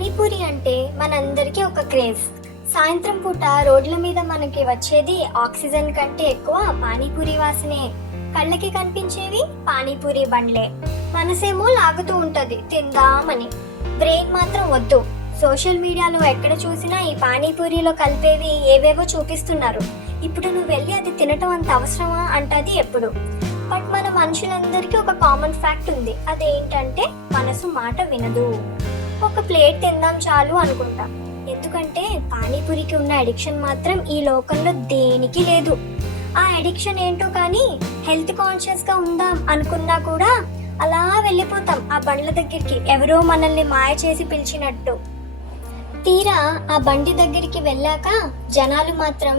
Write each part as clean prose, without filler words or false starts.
పానీపూరి అంటే మనందరికీ ఒక క్రేజ్. సాయంత్రం పూట రోడ్ల మీద మనకి వచ్చేది ఆక్సిజన్ కంటే ఎక్కువ పానీపూరి వాసనే. కళ్ళకి కనిపించేవి పానీపూరి బండ్లే. మనసేమో లాగుతూ ఉంటది తిందామని. బ్రెయిన్ మాత్రం వద్దు. సోషల్ మీడియాలో ఎక్కడ చూసినా ఈ పానీపూరిలో కలిపేవి ఏవేవో చూపిస్తున్నారు. ఇప్పుడు నువ్వు వెళ్ళి అది తినటం అంత అవసరమా అంటది ఎప్పుడు. బట్ మన మనుషులందరికీ ఒక కామన్ ఫ్యాక్ట్ ఉంది. అదేంటంటే మనసు మాట వినదు. ఒక ప్లేట్ తిందాం చాలు అనుకుంటాం. ఎందుకంటే పానీపూరికి ఉన్న అడిక్షన్ మాత్రం ఈ లోకంలో దేనికి లేదు. ఆ అడిక్షన్ ఏంటో కానీ హెల్త్ కాన్షియస్ గా ఉందాం అనుకున్నా కూడా అలా వెళ్ళిపోతాం ఆ బండ్ల దగ్గరికి, ఎవరో మనల్ని మాయ చేసి పిలిచినట్టు. తీరా ఆ బండి దగ్గరికి వెళ్ళాక జనాలు మాత్రం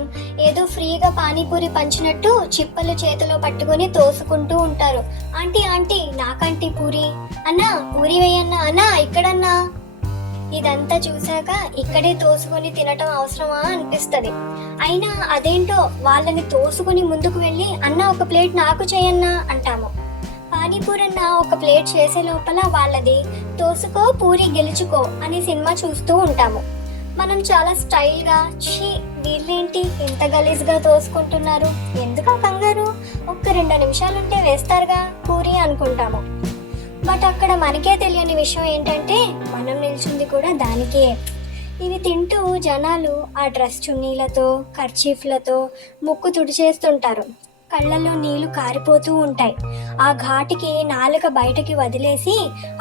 ఏదో ఫ్రీగా పానీపూరి పంచినట్టు చిప్పలు చేతిలో పట్టుకొని తోసుకుంటూ ఉంటారు. ఆంటీ ఆంటీ నాకంటీ పూరి అన్నా, పూరి వేయన్నా అన్నా, ఇక్కడన్నా. ఇదంతా చూశాక ఇక్కడే తోసుకొని తినటం అవసరమా అనిపిస్తుంది. అయినా అదేంటో వాళ్ళని తోసుకొని ముందుకు వెళ్ళి అన్నా ఒక ప్లేట్ నాకు చేయన్నా అంటాము. పానీపూరి అన్న ఒక ప్లేట్ చేసే లోపల వాళ్ళది తోసుకో పూరి గెలుచుకో అనే సినిమా చూస్తూ ఉంటాము. మనం చాలా స్టైల్గా వీళ్ళేంటి ఇంత గలీజ్గా తోసుకుంటున్నారు, ఎందుకు కంగారు, ఒక్క 2 నిమిషాలుంటే వేస్తారుగా పూరి అనుకుంటాము. బట్ అక్కడ మనకే తెలియని విషయం ఏంటంటే మనం నిల్చుంది కూడా దానికే. ఇవి తింటూ జనాలు ఆ డ్రెస్ చున్నీలతో కర్చీఫ్లతో ముక్కు తుడిచేస్తుంటారు. కళ్ళల్లో నీళ్లు కారిపోతూ ఉంటాయి. ఆ ఘాటికి నాలుక బయటకి వదిలేసి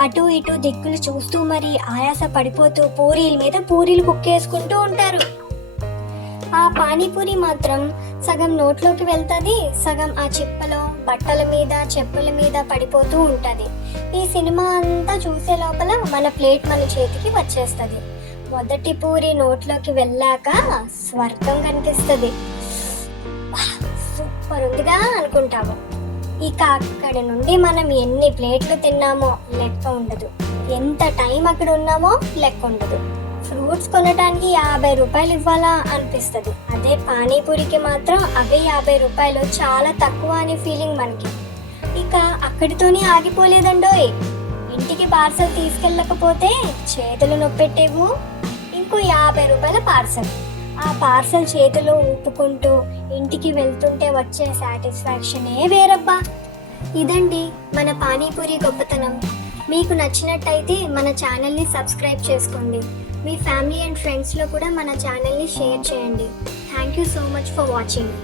అటు ఇటు దిక్కులు చూస్తూ మరి ఆయాస పడిపోతూ పూరీల మీద పూరీలు కుక్కేసుకుంటూ ఉంటారు. ఆ పానీపూరి మాత్రం సగం నోట్లోకి వెళ్తుంది, సగం ఆ చిప్పలో బట్టల మీద చెప్పుల మీద పడిపోతూ ఉంటుంది. ఈ సినిమా అంతా చూసే లోపల మన ప్లేట్ మన చేతికి వచ్చేస్తుంది. మొదటి పూరి నోట్లోకి వెళ్ళాక స్వర్గం కనిపిస్తుంది. సూపర్ ఉందిగా అనుకుంటాము. ఇక అక్కడి నుండి మనం ఎన్ని ప్లేట్లు తిన్నామో లెక్క ఉండదు, ఎంత టైం అక్కడ ఉన్నామో లెక్క ఉండదు. ఫ్రూట్స్ కొనడానికి 50 రూపాయలు ఇవ్వాలా అనిపిస్తుంది. అదే పానీపూరికి మాత్రం అవే 50 రూపాయలు చాలా తక్కువ అనే ఫీలింగ్ మనకి. ఇక అక్కడితోనే ఆగిపోలేదండోయ్. ఇంటికి పార్సల్ తీసుకెళ్ళకపోతే చేతులు నొప్పెట్టేవు. ఇంకో 50 రూపాయల పార్సల్. ఆ పార్సల్ చేతిలో ఊపుకుంటూ ఇంటికి వెళ్తుంటే వచ్చే సాటిస్ఫాక్షనే వేరబ్బా. ఇదండి మన పానీపూరి గొప్పతనం. మీకు నచ్చినట్టయితే మన ఛానల్ని సబ్స్క్రైబ్ చేసుకోండి. మీ ఫ్యామిలీ అండ్ ఫ్రెండ్స్లో కూడా మన ఛానల్ని షేర్ చేయండి. Thank you so much for watching.